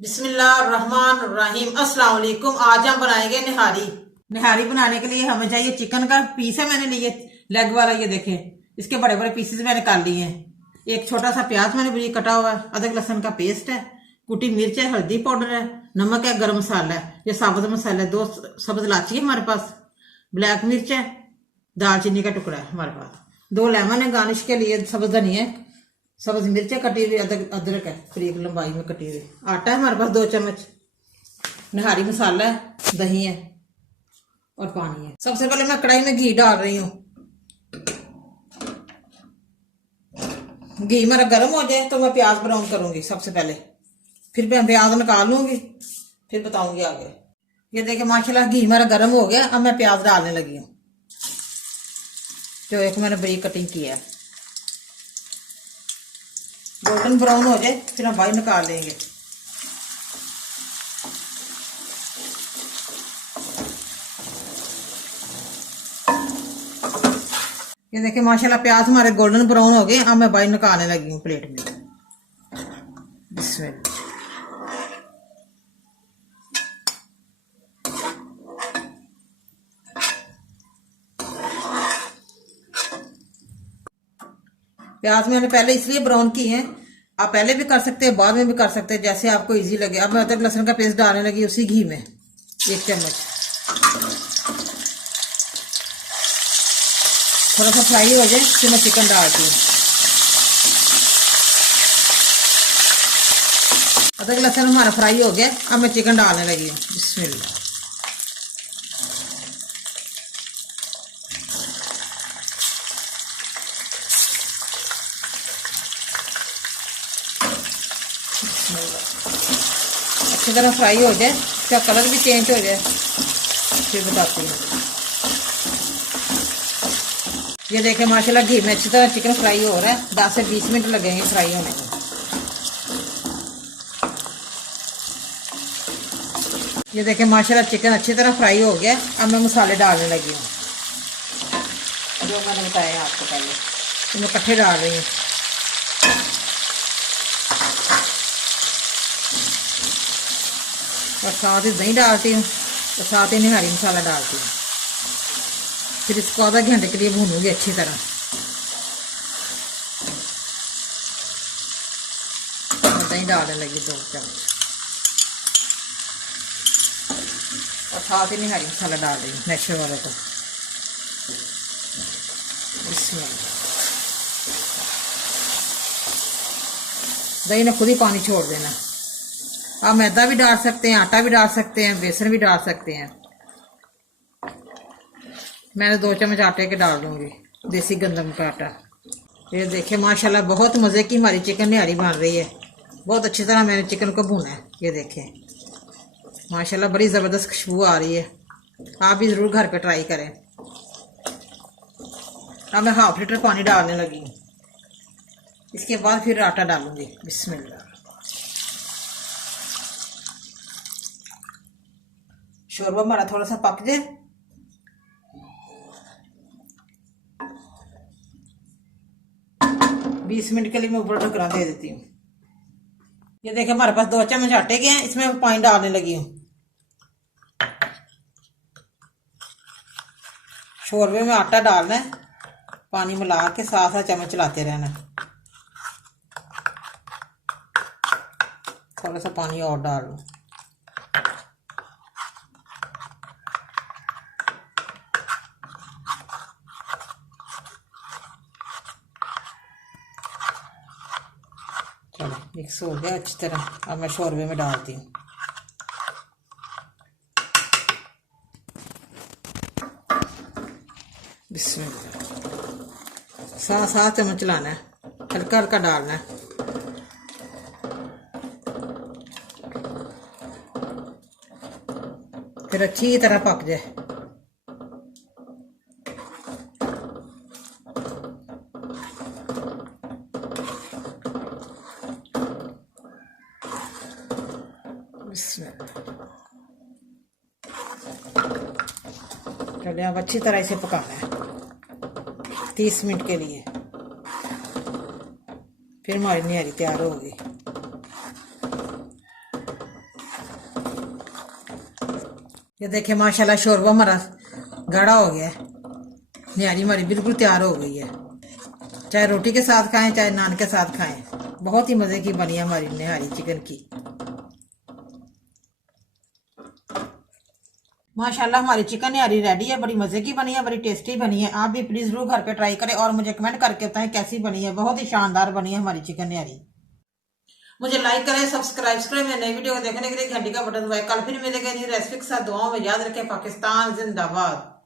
बिस्मिल्लाहिर्रहमानिर्रहीम। अस्सलाम वालेकुम। आज हम बनाएंगे निहारी। निहारी बनाने के लिए हमें चाहिए चिकन का पीस है, मैंने लिए लेग वाला, ये देखें, इसके बड़े बड़े पीसेस मैंने काट लिए हैं। एक छोटा सा प्याज मैंने बारीक कटा हुआ है, अदरक लहसुन का पेस्ट है, कुटी मिर्च है, हल्दी पाउडर है, नमक है, गरम मसाला है, ये साबुत मसाला है, 2 सब्ज इलायची है हमारे पास, ब्लैक मिर्च है, दालचीनी का टुकड़ा है हमारे पास, 2 लेमन है गार्निश के लिए, सब्ज धनिया है, सब्ज मिर्चें कटी हुई, अदरक है बारीक लंबाई में कटी हुई, आटा है हमारे पास 2 चम्मच, निहारी मसाला है, दही है और पानी है। सबसे पहले मैं कढ़ाई में घी डाल रही हूँ। घी मेरा गर्म हो जाए तो मैं प्याज ब्राउन करूंगी सबसे पहले, फिर मैं प्याज निकाल लूंगी, फिर बताऊंगी आगे। ये देखिए माशाल्लाह घी मेरा गर्म हो गया। अब मैं प्याज डालने लगी हूँ, जो एक मैंने बारीक कटिंग किया है। गोल्डन ब्राउन हो जाए फिर हम बाहर निकाल लेंगे। ये देखिए माशाल्लाह प्याज हमारे गोल्डन ब्राउन हो गए। अब मैं बाहर निकालने लगी हूँ प्लेट में। बिस्मिल्लाह। प्याज मैंने पहले इसलिए ब्राउन की है, आप पहले भी कर सकते हैं, बाद में भी कर सकते हैं, जैसे आपको इजी लगे। अब मैं अदरक लहसुन का पेस्ट डालने लगी उसी घी में, 1 चम्मच। थोड़ा सा फ्राई हो जाए फिर मैं चिकन डालती हूँ। अदरक लहसुन हमारा फ्राई हो गया। अब मैं चिकन डालने लगी हूँ। बिस्मिल्लाह। अच्छी तरह फ्राई हो जाए, इसका कलर भी चेंज हो जाए, फिर बताती हूँ। ये देखें माशाल्लाह घी में अच्छी तरह चिकन फ्राई हो रहा है। 10 से 20 मिनट लगेंगे फ्राई होने में। ये देखें माशाल्लाह चिकन अच्छी तरह फ्राई हो गया। अब मैं मसाले डालने लगी हूँ, जो मैंने बताया आपको पहले, तो मैं इकट्ठे डाल रही हूँ। और साथ ही दही डालती हूँ और साथ ही निहारी मसाला डालती हूँ। फिर इसको आधा घंटे के लिए भूनूंगी अच्छी तरह। दही डालने लगी 2 चम्मच और साथ ही निहारी मसाला डाल रही हूँ नेचुरल वाले को। इसमें दही ने खुद ही पानी छोड़ देना। आप मैदा भी डाल सकते हैं, आटा भी डाल सकते हैं, बेसन भी डाल सकते हैं। मैंने 2 चम्मच आटे के डाल दूंगी, देसी गंदम का आटा। ये देखिए माशाल्लाह बहुत मज़े की हमारी चिकन निहारी बन रही है। बहुत अच्छी तरह मैंने चिकन को भूना है। ये देखें माशाल्लाह बड़ी ज़बरदस्त खुशबू आ रही है। आप भी ज़रूर घर पे ट्राई करें। अब मैं 1/2 लीटर पानी डालने लगी हूँ। इसके बाद फिर आटा डालूंगी। बिस्मिल्लाह। शोरबा हमारा थोड़ा सा पक जाए, बीस मिनट के लिए मैं ऊपर ढकना दे देती हूँ। ये देखिए हमारे पास 2 चम्मच आटे के हैं, इसमें मैं पानी डालने लगी हूँ। शोरबे में आटा डालना है, पानी मिला के साथ साथ चम्मच चलाते रहना है। थोड़ा सा पानी और डाल लो। चलो मिक्स हो गया अच्छी तरह। अब मैं शोरबे में डालती हूँ। बिस्मिल्लाह। साथ साथ चम्मच चलाना है, हल्का हल्का डालना है। फिर अच्छी तरह पक जाए। चलिए अब अच्छी तरह इसे पकाना है 30 मिनट के लिए। फिर हमारी निहारी तैयार होगी। ये देखिए माशाल्लाह शोरबा हमारा गाढ़ा हो गया है। निहारी हमारी बिल्कुल तैयार हो गई है। चाहे रोटी के साथ खाएं चाहे नान के साथ खाएं, बहुत ही मजे की बनी है हमारी निहारी चिकन की। माशाल्लाह हमारी चिकन निहारी रेडी है। बड़ी मजे की बनी है, बड़ी टेस्टी बनी है। आप भी प्लीज जरूर घर पे ट्राई करें और मुझे कमेंट करके बताएं कैसी बनी है। बहुत ही शानदार बनी है हमारी चिकन निहारी। मुझे लाइक करें, सब्सक्राइब करें। मेरे नई वीडियो को देखने के लिए घंटी का बटन दबाएं। कल फिर मिलेंगे नई रेसिपी के साथ। दुआओं में याद रखें। पाकिस्तान जिंदाबाद।